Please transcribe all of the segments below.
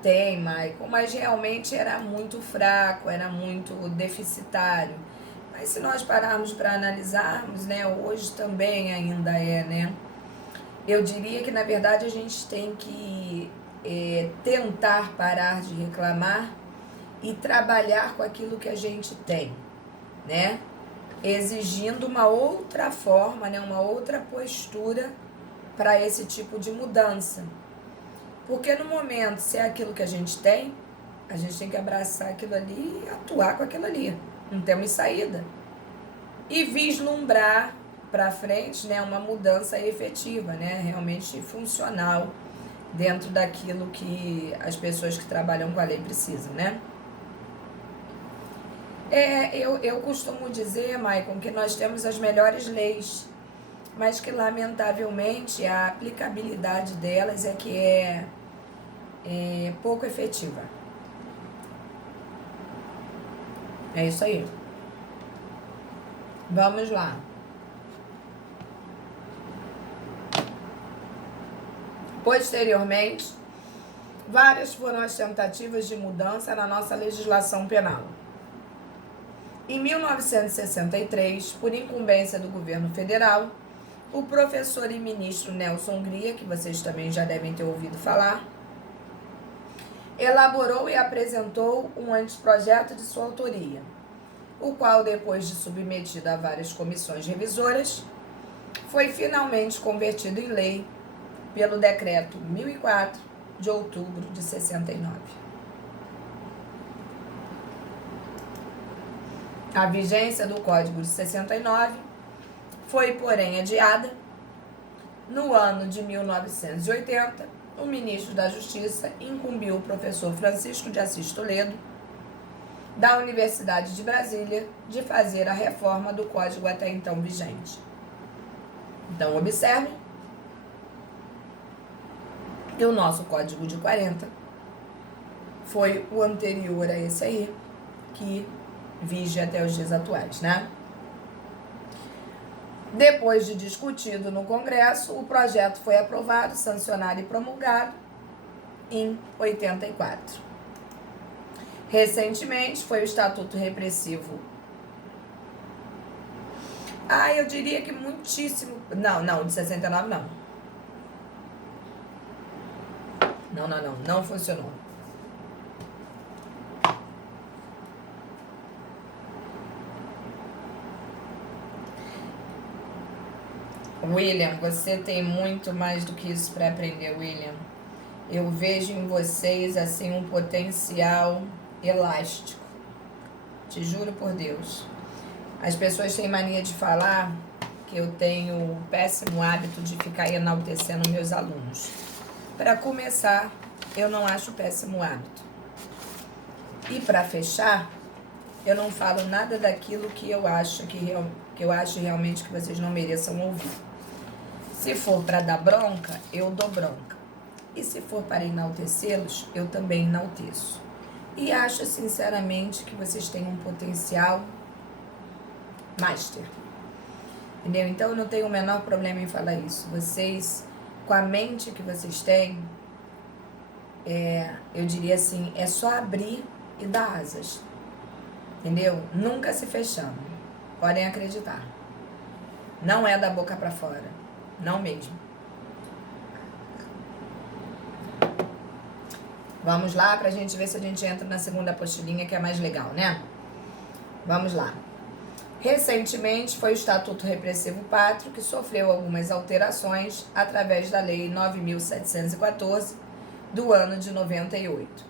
Tem, Michael, mas realmente era muito fraco, era muito deficitário. Mas se nós pararmos para analisarmos, né, hoje também ainda é, né? Eu diria que na verdade a gente tem que tentar parar de reclamar e trabalhar com aquilo que a gente tem, né? Exigindo uma outra forma, né, uma outra postura para esse tipo de mudança. Porque no momento, se é aquilo que a gente tem que abraçar aquilo ali e atuar com aquilo ali. Não temos saída. E vislumbrar para frente, né, uma mudança efetiva, né, realmente funcional dentro daquilo que as pessoas que trabalham com a lei precisam, né? Eu costumo dizer, Maicon, que nós temos as melhores leis, mas que lamentavelmente a aplicabilidade delas é que é pouco efetiva. É isso aí. Vamos lá. Posteriormente, várias foram as tentativas de mudança na nossa legislação penal. Em 1963, por incumbência do governo federal, o professor e ministro Nelson Gria, que vocês também já devem ter ouvido falar, elaborou e apresentou um anteprojeto de sua autoria, o qual, depois de submetido a várias comissões revisoras, foi finalmente convertido em lei pelo Decreto 1004, de outubro de 69. A vigência do Código de 69 foi, porém, adiada. No ano de 1980, o ministro da Justiça incumbiu o professor Francisco de Assis Toledo, da Universidade de Brasília, de fazer a reforma do Código até então vigente. Então, observe que o nosso Código de 40 foi o anterior a esse aí, que vige até os dias atuais, né? Depois de discutido no Congresso, o projeto foi aprovado, sancionado e promulgado em 84. Recentemente foi o Estatuto Repressivo. Eu diria que muitíssimo... Não, de 69 não. Não funcionou. William, você tem muito mais do que isso para aprender, William. Eu vejo em vocês, assim, um potencial elástico. Te juro por Deus. As pessoas têm mania de falar que eu tenho o péssimo hábito de ficar enaltecendo meus alunos. Para começar, eu não acho péssimo hábito. E para fechar, eu não falo nada daquilo que eu acho que eu acho realmente que vocês não mereçam ouvir. Se for para dar bronca, eu dou bronca. E se for para enaltecê-los, eu também enalteço. E acho sinceramente que vocês têm um potencial master. Entendeu? Então eu não tenho o menor problema em falar isso. Vocês, com a mente que vocês têm, eu diria assim, é só abrir e dar asas. Entendeu? Nunca se fechando. Podem acreditar. Não é da boca para fora. Não mesmo. Vamos lá pra gente ver se a gente entra na segunda apostilinha, que é mais legal, né? Vamos lá. Recentemente foi o Estatuto Repressivo Pátrio que sofreu algumas alterações através da Lei 9.714 do ano de 98.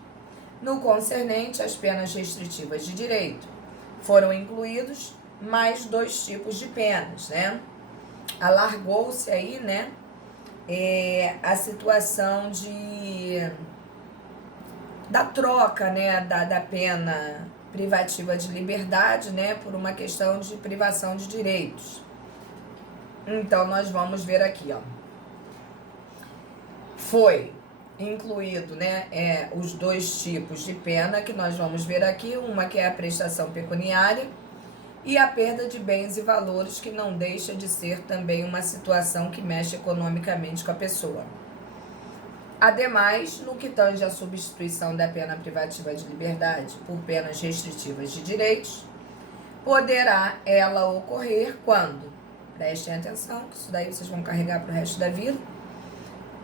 No concernente às penas restritivas de direito, foram incluídos mais 2 tipos de penas, né? Alargou-se aí, né, a situação da troca, né, da pena privativa de liberdade, né, por uma questão de privação de direitos. Então, nós vamos ver aqui, ó. Foi incluído, né, os 2 tipos de pena que nós vamos ver aqui, uma que é a prestação pecuniária e a perda de bens e valores, que não deixa de ser também uma situação que mexe economicamente com a pessoa. Ademais, no que tange à substituição da pena privativa de liberdade por penas restritivas de direitos, poderá ela ocorrer quando? Prestem atenção, que isso daí vocês vão carregar para o resto da vida.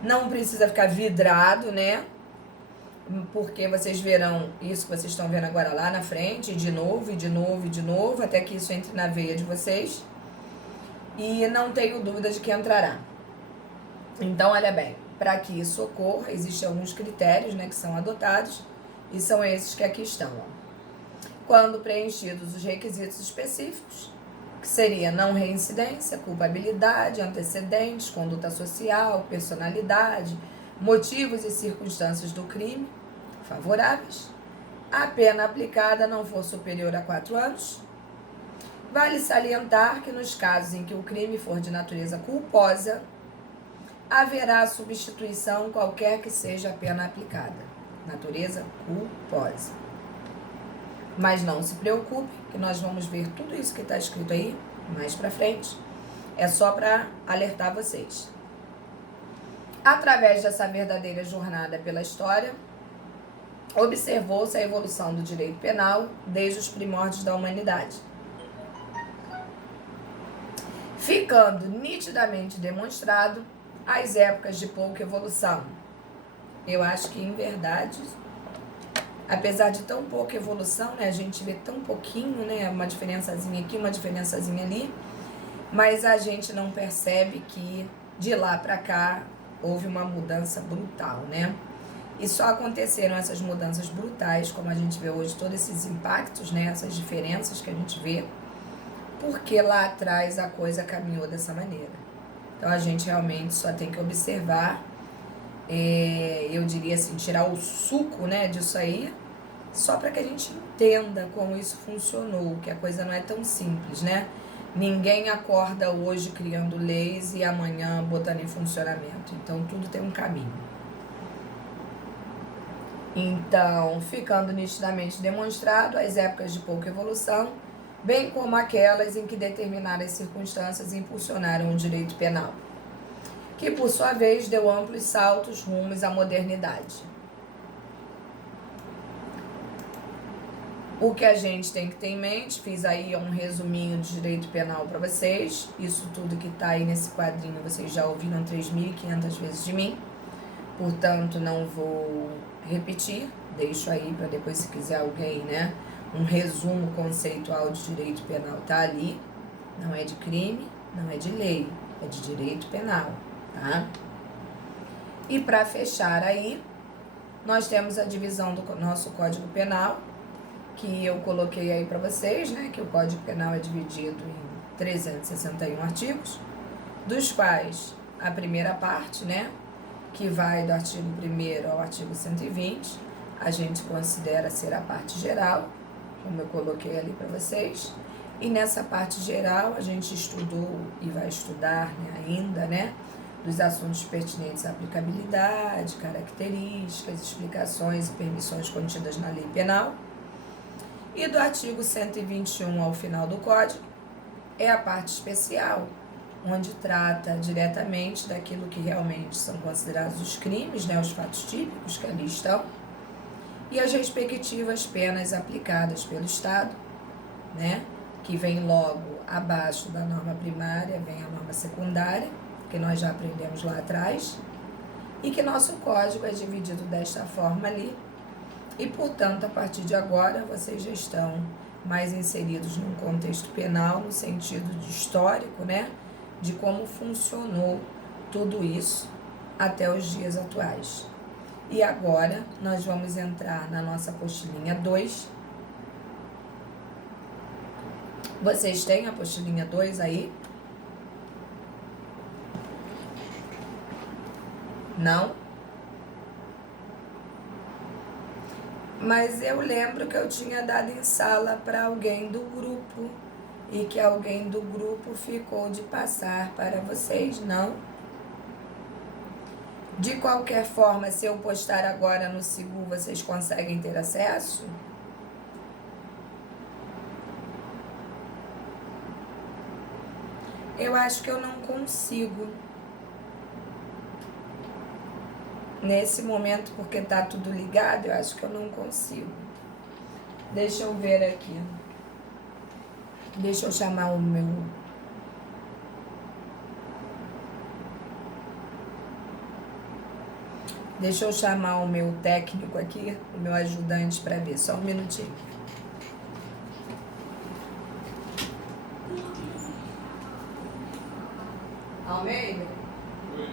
Não precisa ficar vidrado, né? Porque vocês verão isso que vocês estão vendo agora lá na frente, e de novo, e de novo, e de novo, até que isso entre na veia de vocês. E não tenho dúvida de que entrará. Então, olha bem, para que isso ocorra, existem alguns critérios, né, que são adotados, e são esses que aqui estão. Ó. Quando preenchidos os requisitos específicos, que seria não reincidência, culpabilidade, antecedentes, conduta social, personalidade, motivos e circunstâncias do crime favoráveis, a pena aplicada não for superior a 4 anos. Vale salientar que nos casos em que o crime for de natureza culposa, haverá substituição qualquer que seja a pena aplicada. Natureza culposa. Mas não se preocupe, que nós vamos ver tudo isso que está escrito aí mais para frente. É só para alertar vocês. Através dessa verdadeira jornada pela história, observou-se a evolução do direito penal desde os primórdios da humanidade, ficando nitidamente demonstrado as épocas de pouca evolução. Eu acho que, em verdade, apesar de tão pouca evolução, né, a gente vê tão pouquinho, né, uma diferençazinha aqui, uma diferençazinha ali, mas a gente não percebe que de lá para cá houve uma mudança brutal, né? E só aconteceram essas mudanças brutais, como a gente vê hoje, todos esses impactos, né, essas diferenças que a gente vê, porque lá atrás a coisa caminhou dessa maneira. Então a gente realmente só tem que observar, eu diria assim, tirar o suco, né, disso aí, só para que a gente entenda como isso funcionou, que a coisa não é tão simples, né? Ninguém acorda hoje criando leis e amanhã botando em funcionamento. Então tudo tem um caminho. Então, ficando nitidamente demonstrado as épocas de pouca evolução, bem como aquelas em que determinadas circunstâncias impulsionaram o direito penal, que por sua vez deu amplos saltos rumos à modernidade. O que a gente tem que ter em mente, fiz aí um resuminho de direito penal para vocês, isso tudo que está aí nesse quadrinho vocês já ouviram 3.500 vezes de mim, portanto não vou repetir, deixo aí para depois, se quiser alguém, né, um resumo conceitual de direito penal, tá ali, não é de crime, não é de lei, é de direito penal, tá? E para fechar aí, nós temos a divisão do nosso Código Penal, que eu coloquei aí para vocês, né, que o Código Penal é dividido em 361 artigos, dos quais a primeira parte, né, que vai do artigo 1º ao artigo 120, a gente considera ser a parte geral, como eu coloquei ali para vocês. E nessa parte geral a gente estudou e vai estudar, né, ainda, né, dos assuntos pertinentes à aplicabilidade, características, explicações e permissões contidas na lei penal. E do artigo 121 ao final do Código é a parte especial, onde trata diretamente daquilo que realmente são considerados os crimes, né, os fatos típicos que ali estão, e as respectivas penas aplicadas pelo Estado, né, que vem logo abaixo da norma primária, vem a norma secundária, que nós já aprendemos lá atrás, e que nosso código é dividido desta forma ali, e, portanto, a partir de agora, vocês já estão mais inseridos num contexto penal, no sentido de histórico, né, de como funcionou tudo isso até os dias atuais. E agora, nós vamos entrar na nossa apostilinha 2. Vocês têm a apostilinha 2 aí? Não? Mas eu lembro que eu tinha dado em sala para alguém do grupo e que alguém do grupo ficou de passar para vocês, não? De qualquer forma, se eu postar agora no Sigu, vocês conseguem ter acesso? Eu acho que eu não consigo. Nesse momento, porque tá tudo ligado, eu acho que eu não consigo. Deixa eu ver aqui. Deixa eu chamar o meu... Deixa eu chamar o meu técnico aqui, o meu ajudante, para ver. Só um minutinho. Almeida? Oi.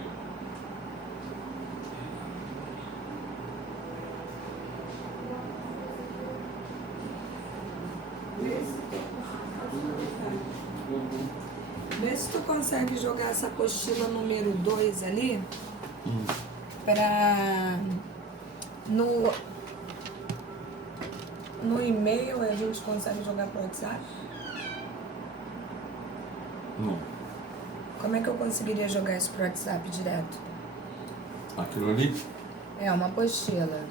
Vê se tu consegue jogar essa apostila número 2 ali. Para no e-mail a gente consegue jogar pro WhatsApp? Não. Como é que eu conseguiria jogar isso pro WhatsApp direto? Aquilo ali? É uma apostila.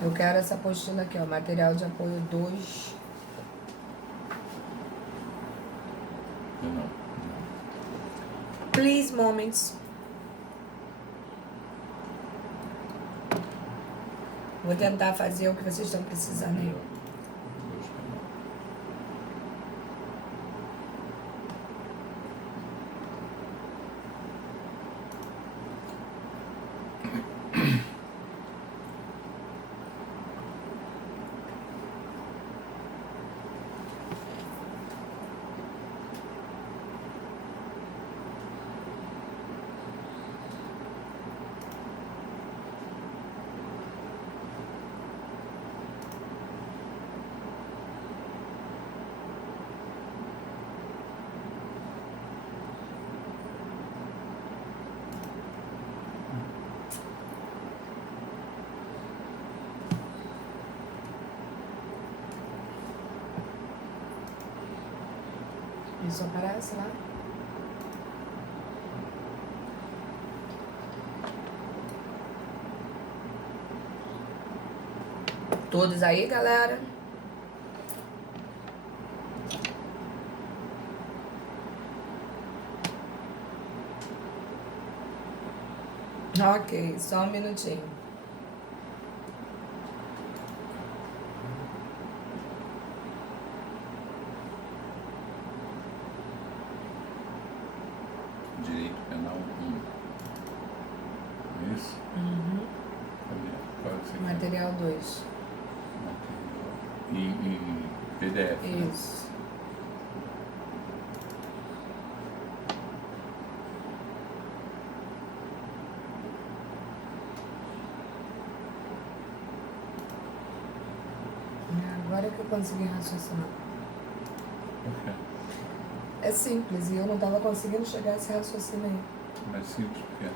Eu quero essa apostila aqui, ó, material de apoio 2. Não. Please, moments. Vou tentar fazer o que vocês estão precisando aí. Isso aparece lá? Todos aí, galera? Ok, só um minutinho. Direito penal 1. Isso? Uhum. Cadê? Qual é que você quer? Material 2. Material. Em PDF. Né? Isso. Agora que eu consegui raciocinar. Por quê? É simples, e eu não tava conseguindo chegar a esse raciocínio aí. Mais simples, porque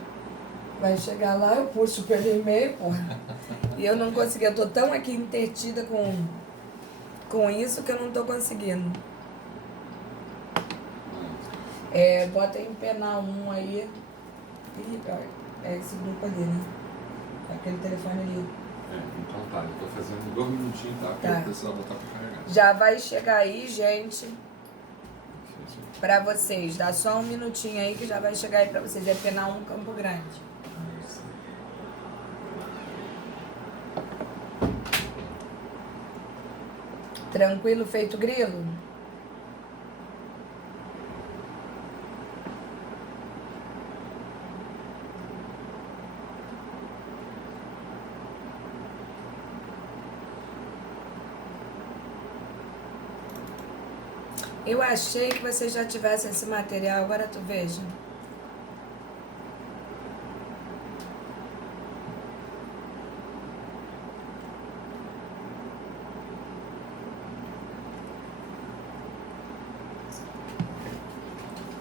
Vai chegar lá, eu puxo pelo e-mail, porra. E eu não consegui, eu tô tão aqui entretida com isso que eu não tô conseguindo. Bota em penal 1 aí. Ih, é esse grupo ali, né? Aquele telefone ali. então tá, eu tô fazendo 2 minutinhos, tá? Porque Tá. eu preciso botar pra carregar. Já vai chegar aí, gente, pra vocês. Dá só um minutinho aí que já vai chegar aí pra vocês. É penal 1 Campo Grande. Tranquilo, feito grilo? Eu achei que você já tivesse esse material, agora tu veja.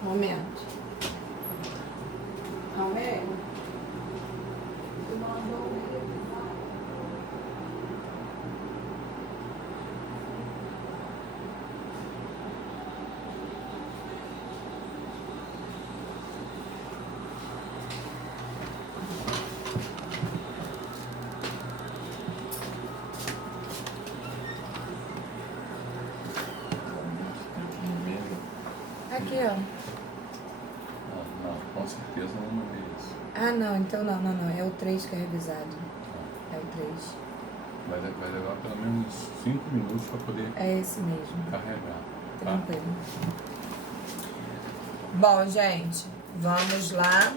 Momento. Almeida? Tu mandou o livro, tá? Aqui, ó. Não, com certeza. limpeza uma vez. Ah, não, então não. É o 3 que é revisado. É o 3. Vai levar pelo menos 5 minutos para poder É esse mesmo. carregar. Tá? Tranquilo. Bom, gente, vamos lá.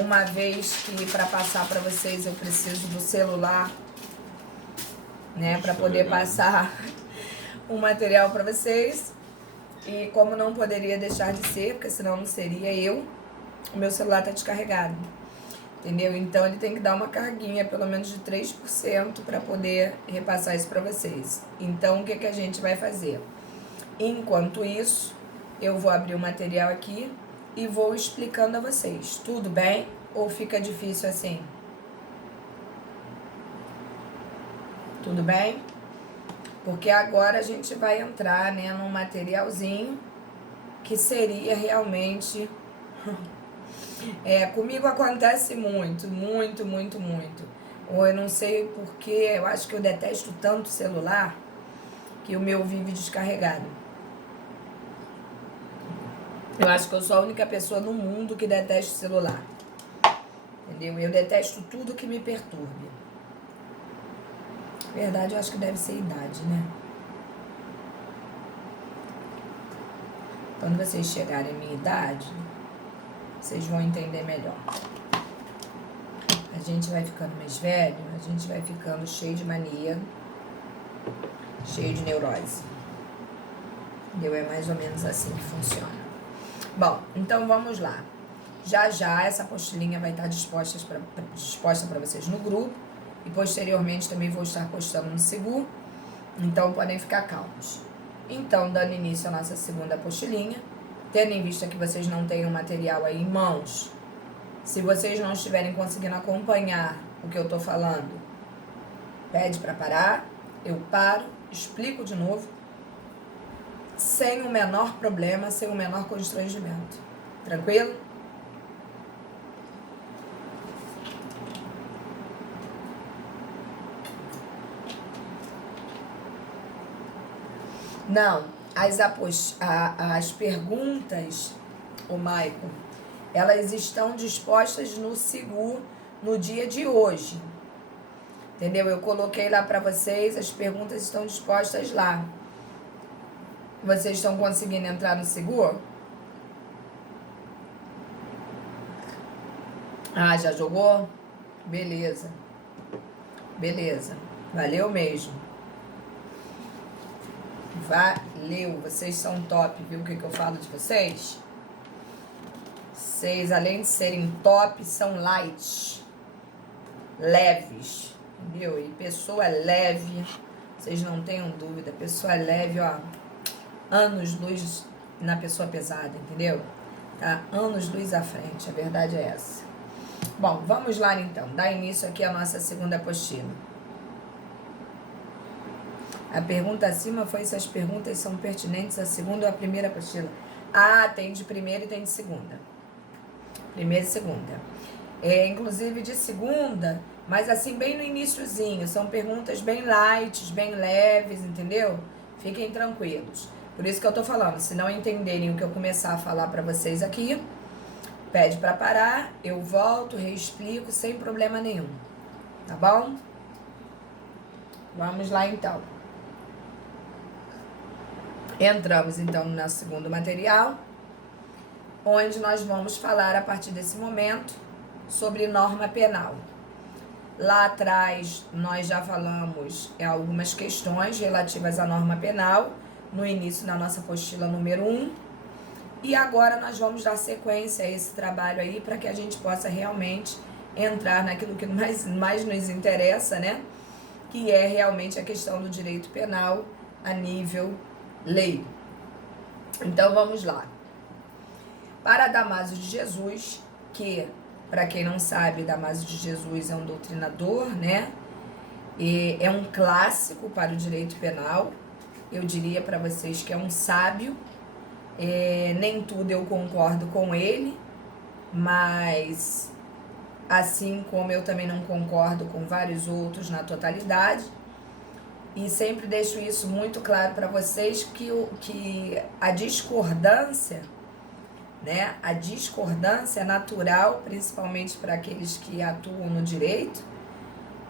Uma vez que para passar para vocês eu preciso do celular, né, para poder passar o material para vocês. E como não poderia deixar de ser, porque senão não seria eu, o meu celular tá descarregado. Entendeu? Então ele tem que dar uma carguinha, pelo menos de 3%, para poder repassar isso para vocês. Então o que que a gente vai fazer? Enquanto isso, eu vou abrir o material aqui e vou explicando a vocês. Tudo bem? Ou fica difícil assim? Tudo bem? Porque agora a gente vai entrar, né, num materialzinho que seria realmente... comigo acontece muito. Ou eu não sei porque, eu acho que eu detesto tanto o celular que o meu vive descarregado. Eu acho que eu sou a única pessoa no mundo que detesta o celular. Entendeu? Eu detesto tudo que me perturbe. Na verdade, eu acho que deve ser idade, né? Quando vocês chegarem à minha idade, vocês vão entender melhor. A gente vai ficando mais velho, a gente vai ficando cheio de mania, cheio de neurose. Entendeu? É mais ou menos assim que funciona. Bom, então vamos lá. Já essa apostilinha vai estar disposta para vocês no grupo. E posteriormente também vou estar postando no Sigur. Então podem ficar calmos. Então, dando início à nossa segunda apostilinha, tendo em vista que vocês não têm o material aí em mãos, se vocês não estiverem conseguindo acompanhar o que eu estou falando, pede para parar, eu paro, explico de novo, sem o menor problema, sem o menor constrangimento. Tranquilo? Não, as perguntas, o Maicon, elas estão dispostas no Sigur no dia de hoje. Entendeu? Eu coloquei lá para vocês, as perguntas estão dispostas lá. Vocês estão conseguindo entrar no Sigur? Ah, já jogou? Beleza. Beleza. Valeu mesmo. Valeu. Vocês são top, viu o que eu falo de vocês? Vocês, além de serem top, são light. Leves. Entendeu? E pessoa leve, vocês não tenham dúvida. Pessoa leve, ó. Anos-luz na pessoa pesada, entendeu? Tá? Anos-luz à frente. A verdade é essa. Bom, vamos lá então. Dá início aqui a nossa segunda apostila. A pergunta acima foi se as perguntas são pertinentes à segunda ou à primeira apostila. Ah, tem de primeira e tem de segunda. Primeira e segunda. Inclusive de segunda, mas assim bem no iniciozinho. São perguntas bem light, bem leves, entendeu? Fiquem tranquilos. Por isso que eu tô falando, se não entenderem o que eu começar a falar pra vocês aqui, pede pra parar, eu volto, reexplico sem problema nenhum. Tá bom? Vamos lá então. Entramos então no nosso segundo material, onde nós vamos falar a partir desse momento sobre norma penal. Lá atrás nós já falamos algumas questões relativas à norma penal, no início da nossa apostila número 1, e agora nós vamos dar sequência a esse trabalho aí para que a gente possa realmente entrar naquilo que mais nos interessa, né? Que é realmente a questão do direito penal a nível lei. Então vamos lá. Para Damásio de Jesus, que, para quem não sabe, Damásio de Jesus é um doutrinador, né? E é um clássico para o direito penal. Eu diria para vocês que é um sábio. Nem tudo eu concordo com ele, mas assim como eu também não concordo com vários outros na totalidade. E sempre deixo isso muito claro para vocês que a discordância né? A discordância é natural, principalmente para aqueles que atuam no direito,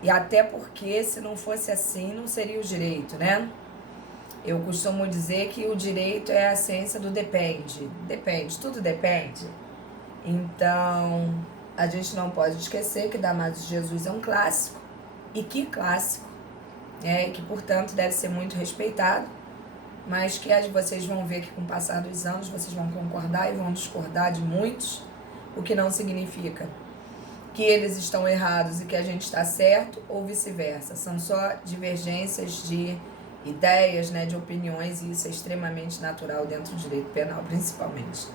e até porque se não fosse assim, não seria o direito, né? Eu costumo dizer que o direito é a ciência do depende. Depende, tudo depende. Então, a gente não pode esquecer que Damaso de Jesus é um clássico, e que clássico, né? E que, portanto, deve ser muito respeitado, mas que vocês vão ver que com o passar dos anos vocês vão concordar e vão discordar de muitos, o que não significa que eles estão errados e que a gente está certo, ou vice-versa. São só divergências de ideias, né, de opiniões, e isso é extremamente natural dentro do direito penal, principalmente.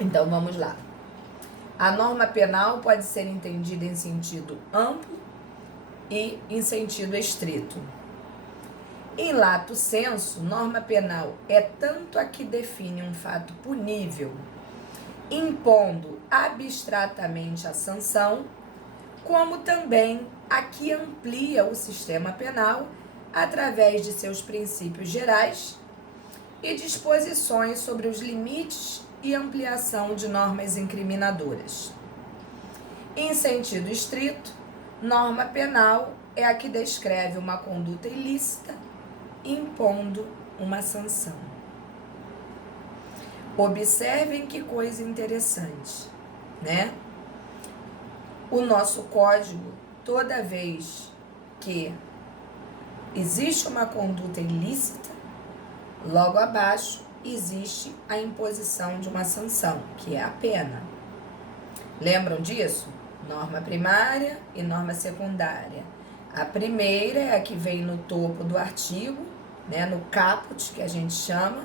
Então, vamos lá. A norma penal pode ser entendida em sentido amplo e em sentido estrito. Em lato sensu, norma penal é tanto a que define um fato punível, impondo abstratamente a sanção, como também a que amplia o sistema penal através de seus princípios gerais e disposições sobre os limites e ampliação de normas incriminadoras. Em sentido estrito, norma penal é a que descreve uma conduta ilícita, impondo uma sanção. Observem que coisa interessante, né? O nosso código, toda vez que existe uma conduta ilícita, logo abaixo existe a imposição de uma sanção, que é a pena. Lembram disso? Norma primária e norma secundária. A primeira é a que vem no topo do artigo, né, no caput, que a gente chama,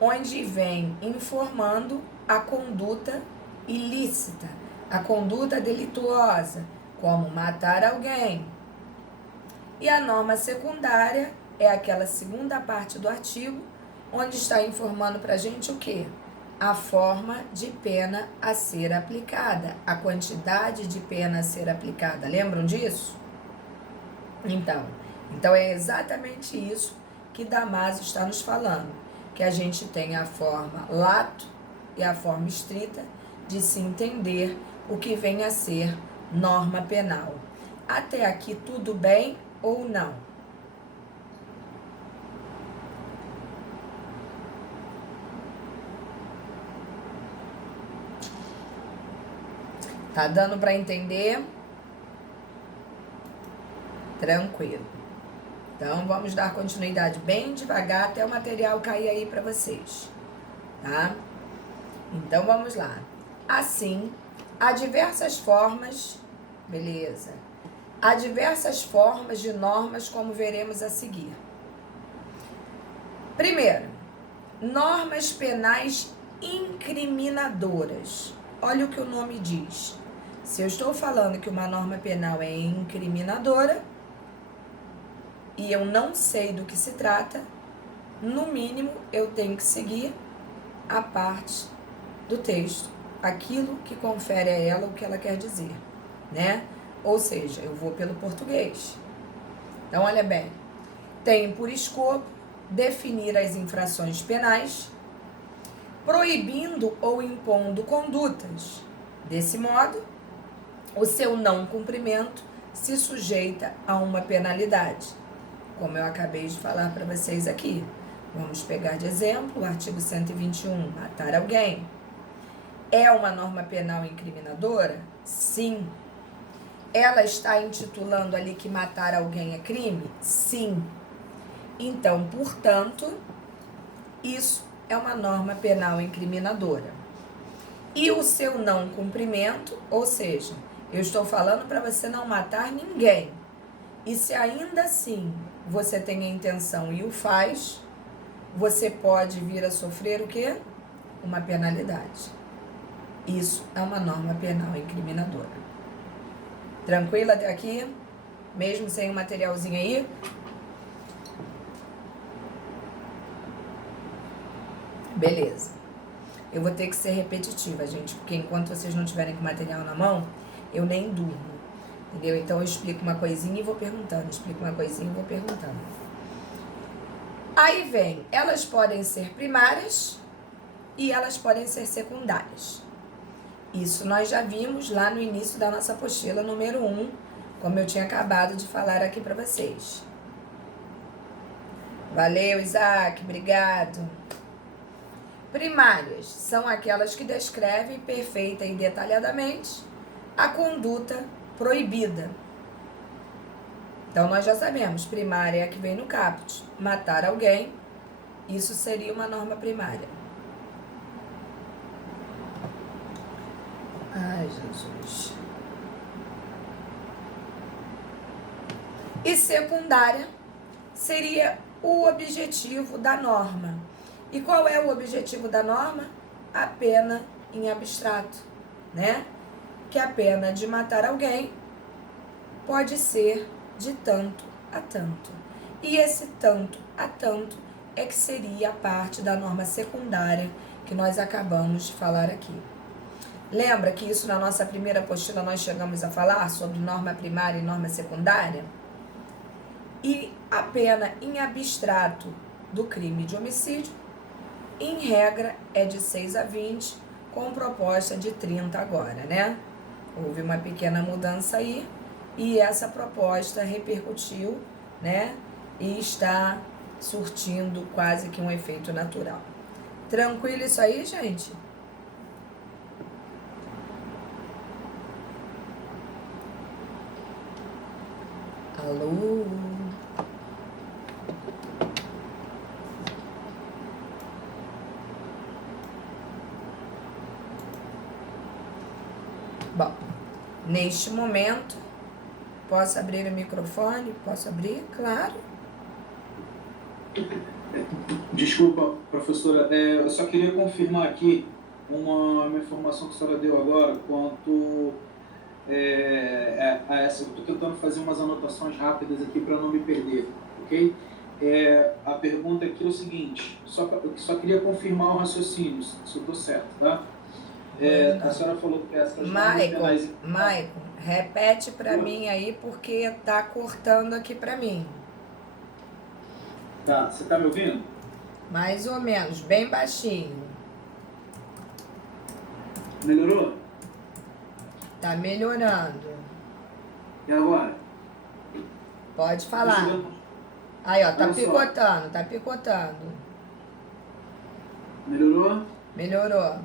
onde vem informando a conduta ilícita, a conduta delituosa, como matar alguém. E a norma secundária é aquela segunda parte do artigo, onde está informando para a gente o quê? A forma de pena a ser aplicada, a quantidade de pena a ser aplicada. Lembram disso? Então é exatamente isso que Damaso está nos falando, que a gente tem a forma lato e a forma estrita de se entender o que vem a ser norma penal. Até aqui tudo bem ou não? Tá dando para entender? Tranquilo. Então, vamos dar continuidade bem devagar até o material cair aí para vocês, tá? Então, vamos lá. Assim, há diversas formas, beleza? Há diversas formas de normas, como veremos a seguir. Primeiro, normas penais incriminadoras. Olha o que o nome diz. Se eu estou falando que uma norma penal é incriminadora e eu não sei do que se trata, no mínimo eu tenho que seguir a parte do texto, aquilo que confere a ela o que ela quer dizer, né? Ou seja, eu vou pelo português. Então, olha bem, tem por escopo definir as infrações penais, proibindo ou impondo condutas. Desse modo, o seu não cumprimento se sujeita a uma penalidade, como eu acabei de falar para vocês aqui. Vamos pegar de exemplo o artigo 121, matar alguém. É uma norma penal incriminadora? Sim. Ela está intitulando ali que matar alguém é crime? Sim. Então, portanto, isso é uma norma penal incriminadora. E o seu não cumprimento, ou seja, eu estou falando para você não matar ninguém. E se ainda assim você tem a intenção e o faz, você pode vir a sofrer o quê? Uma penalidade. Isso é uma norma penal incriminadora. Tranquilo até aqui? Mesmo sem o materialzinho aí? Beleza. Eu vou ter que ser repetitiva, gente, porque enquanto vocês não tiverem com o material na mão, eu nem durmo, entendeu? Então eu explico uma coisinha e vou perguntando, explico uma coisinha e vou perguntando. Aí vem, elas podem ser primárias e elas podem ser secundárias. Isso nós já vimos lá no início da nossa apostila número 1, como eu tinha acabado de falar aqui para vocês. Valeu, Isaac, obrigado. Primárias são aquelas que descrevem perfeita e detalhadamente a conduta proibida. Então, nós já sabemos, primária é a que vem no caput. Matar alguém, isso seria uma norma primária. Ai, Jesus. E secundária seria o objetivo da norma. E qual é o objetivo da norma? A pena em abstrato, né? Que a pena de matar alguém pode ser de tanto a tanto. E esse tanto a tanto é que seria a parte da norma secundária que nós acabamos de falar aqui. Lembra que isso na nossa primeira apostila nós chegamos a falar sobre norma primária e norma secundária? E a pena em abstrato do crime de homicídio, em regra, é de 6 a 20, com proposta de 30 agora, né? Houve uma pequena mudança aí e essa proposta repercutiu, né? E está surtindo quase que um efeito natural. Tranquilo isso aí, gente? Alô? Bom, neste momento, posso abrir o microfone? Posso abrir? Claro. Desculpa, professora, eu só queria confirmar aqui uma informação que a senhora deu agora quanto a essa. Eu estou tentando fazer umas anotações rápidas aqui para não me perder, ok? A pergunta aqui é o seguinte, só queria confirmar o raciocínio, se eu estou certo, tá? A senhora falou que essas Maicon, repete para mim aí, porque tá cortando aqui para mim. Tá, você tá me ouvindo? Mais ou menos, bem baixinho. Melhorou? Tá melhorando. E agora? Pode falar. Aí, ó, tá Olha só. picotando, tá picotando. Melhorou? Melhorou.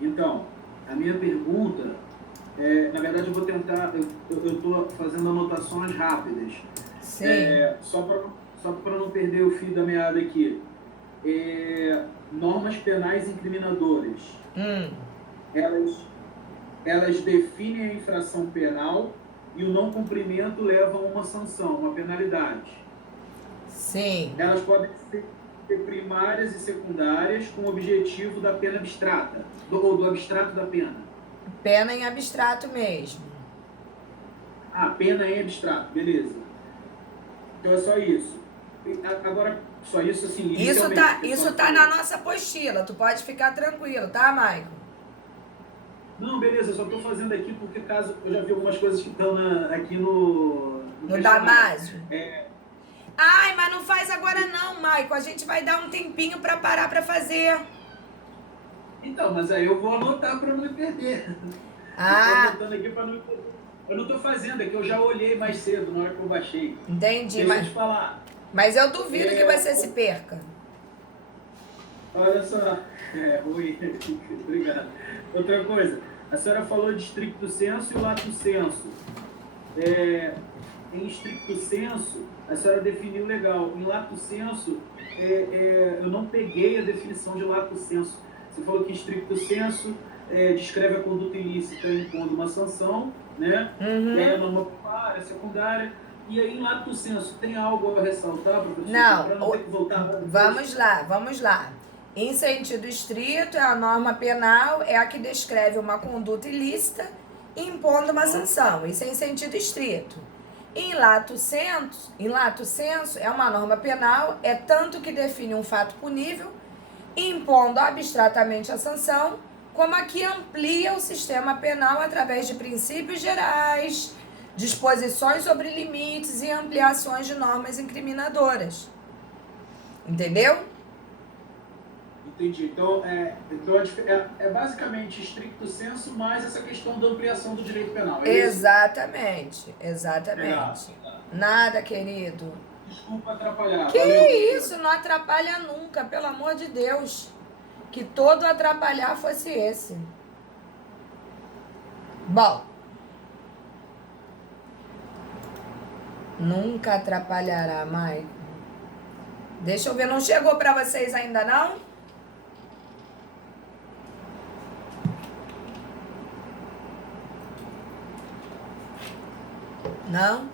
Então, a minha pergunta, na verdade eu vou tentar, eu estou fazendo anotações rápidas. Sim. Só para não perder o fio da meada aqui. Normas penais incriminadoras. Elas definem a infração penal e o não cumprimento leva a uma sanção, uma penalidade. Sim. Elas podem ser primárias e secundárias com o objetivo da pena abstrata, do abstrato da pena. Pena em abstrato mesmo. Pena em abstrato, beleza. Então é só isso. Agora, só isso assim... Isso tá na nossa apostila, tu pode ficar tranquilo, tá, Maicon? Não, beleza, eu só estou fazendo aqui porque caso eu já vi algumas coisas que estão aqui no Damásio. Ai, mas não faz agora não, Maicon. A gente vai dar um tempinho para parar para fazer. Então, mas aí eu vou anotar para não me perder. Eu tô anotando aqui para não me perder. Eu não estou fazendo, é que eu já olhei mais cedo, na hora que eu baixei. Entendi, Deixa eu te falar. Mas eu duvido que você se perca. Olha só, ruim. Obrigado. Outra coisa, a senhora falou de stricto sensu e lato sensu. Em stricto sensu, a senhora definiu legal. Em lato sensu, eu não peguei a definição de lato sensu. Você falou que stricto sensu descreve a conduta ilícita impondo uma sanção, né? Uhum. E aí a norma primária, secundária. E aí, em lato sensu, tem algo a ressaltar, professor? Não, para não ter que voltar. Vamos lá. Em sentido estrito, a norma penal é a que descreve uma conduta ilícita impondo uma sanção. Isso é em sentido estrito. Em lato sensu, é uma norma penal, é tanto que define um fato punível, impondo abstratamente a sanção, como a que amplia o sistema penal através de princípios gerais, disposições sobre limites e ampliações de normas incriminadoras. Entendeu? Entendi. Então, é basicamente estricto sensu mais essa questão da ampliação do direito penal, é isso? Exatamente, Legal. exatamente. Nada, querido. Desculpa atrapalhar. Que Valeu, professora. isso, não atrapalha nunca, pelo amor de Deus. Que todo atrapalhar fosse esse. Bom, nunca atrapalhará, Maicon. Deixa eu ver, não chegou para vocês ainda não? Não?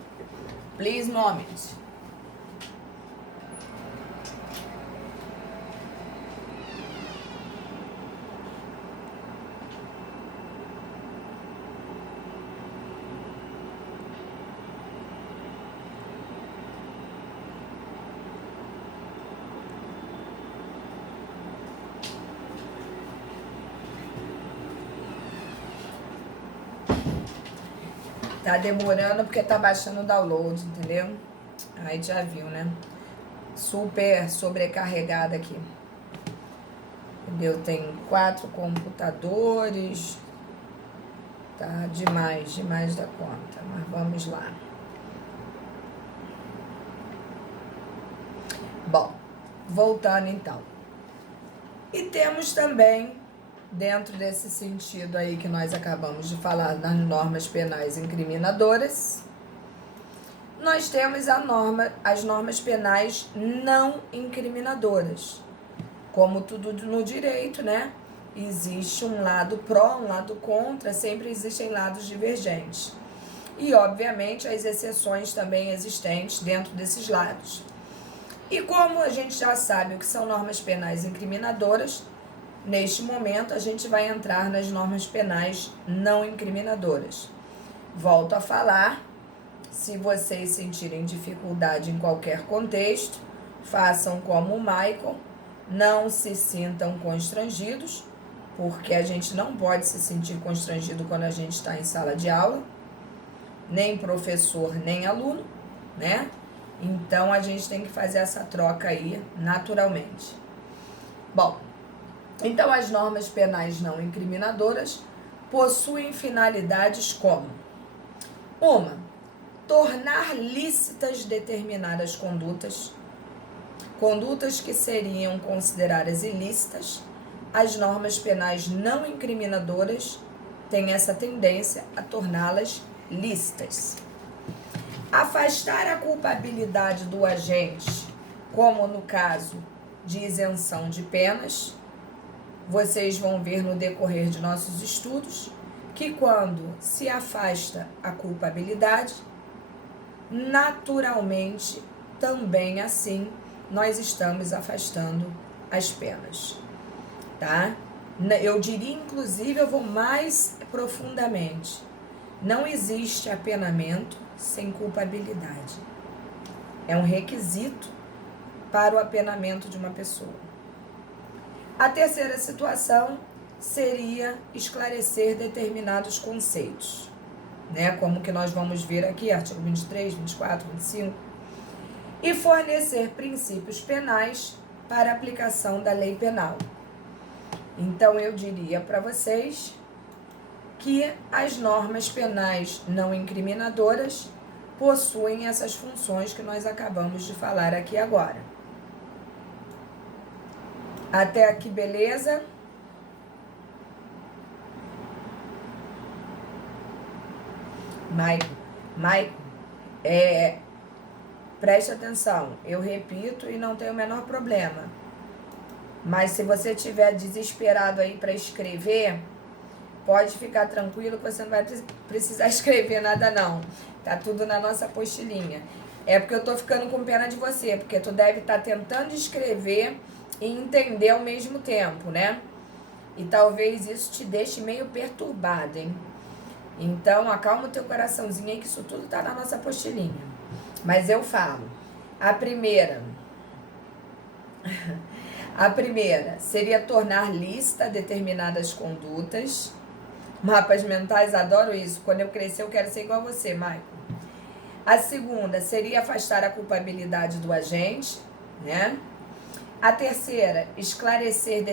Please, moment. Tá demorando porque tá baixando o download, entendeu? Aí já viu, né? Super sobrecarregada aqui. Entendeu? Tem 4 computadores. Tá demais da conta. Mas vamos lá. Bom, voltando então. E temos também, dentro desse sentido aí que nós acabamos de falar nas normas penais incriminadoras, nós temos as normas penais não incriminadoras. Como tudo no direito, né? Existe um lado pró, um lado contra, sempre existem lados divergentes. E, obviamente, as exceções também existentes dentro desses lados. E como a gente já sabe o que são normas penais incriminadoras, neste momento a gente vai entrar nas normas penais não incriminadoras. Volto a falar, se vocês sentirem dificuldade em qualquer contexto, façam como o Michael, não se sintam constrangidos, porque a gente não pode se sentir constrangido quando a gente está em sala de aula, nem professor, nem aluno, né? Então, a gente tem que fazer essa troca aí naturalmente. Bom, então as normas penais não incriminadoras possuem finalidades como: 1. Tornar lícitas determinadas condutas que seriam consideradas ilícitas. As normas penais não incriminadoras têm essa tendência a torná-las lícitas. Afastar a culpabilidade do agente, como no caso de isenção de penas. Vocês vão ver no decorrer de nossos estudos que quando se afasta a culpabilidade, naturalmente, também assim, nós estamos afastando as penas, tá? Eu diria, inclusive, eu vou mais profundamente. Não existe apenamento sem culpabilidade. É um requisito para o apenamento de uma pessoa. A terceira situação seria esclarecer determinados conceitos, né? Como que nós vamos ver aqui, artigo 23, 24, 25, e fornecer princípios penais para aplicação da lei penal. Então, eu diria para vocês que as normas penais não incriminadoras possuem essas funções que nós acabamos de falar aqui agora. Até aqui, beleza? Maicon, preste atenção, eu repito e não tem o menor problema. Mas se você estiver desesperado aí para escrever, pode ficar tranquilo que você não vai precisar escrever nada não. Tá tudo na nossa apostilinha. É porque eu tô ficando com pena de você, porque tu deve estar tentando escrever e entender ao mesmo tempo, né? E talvez isso te deixe meio perturbado, hein? Então, acalma o teu coraçãozinho aí, que isso tudo tá na nossa apostilinha. Mas eu falo, a primeira seria tornar lícita determinadas condutas. Mapas mentais, adoro isso. Quando eu crescer, eu quero ser igual a você, Michael. A segunda seria afastar a culpabilidade do agente, né? A terceira, esclarecer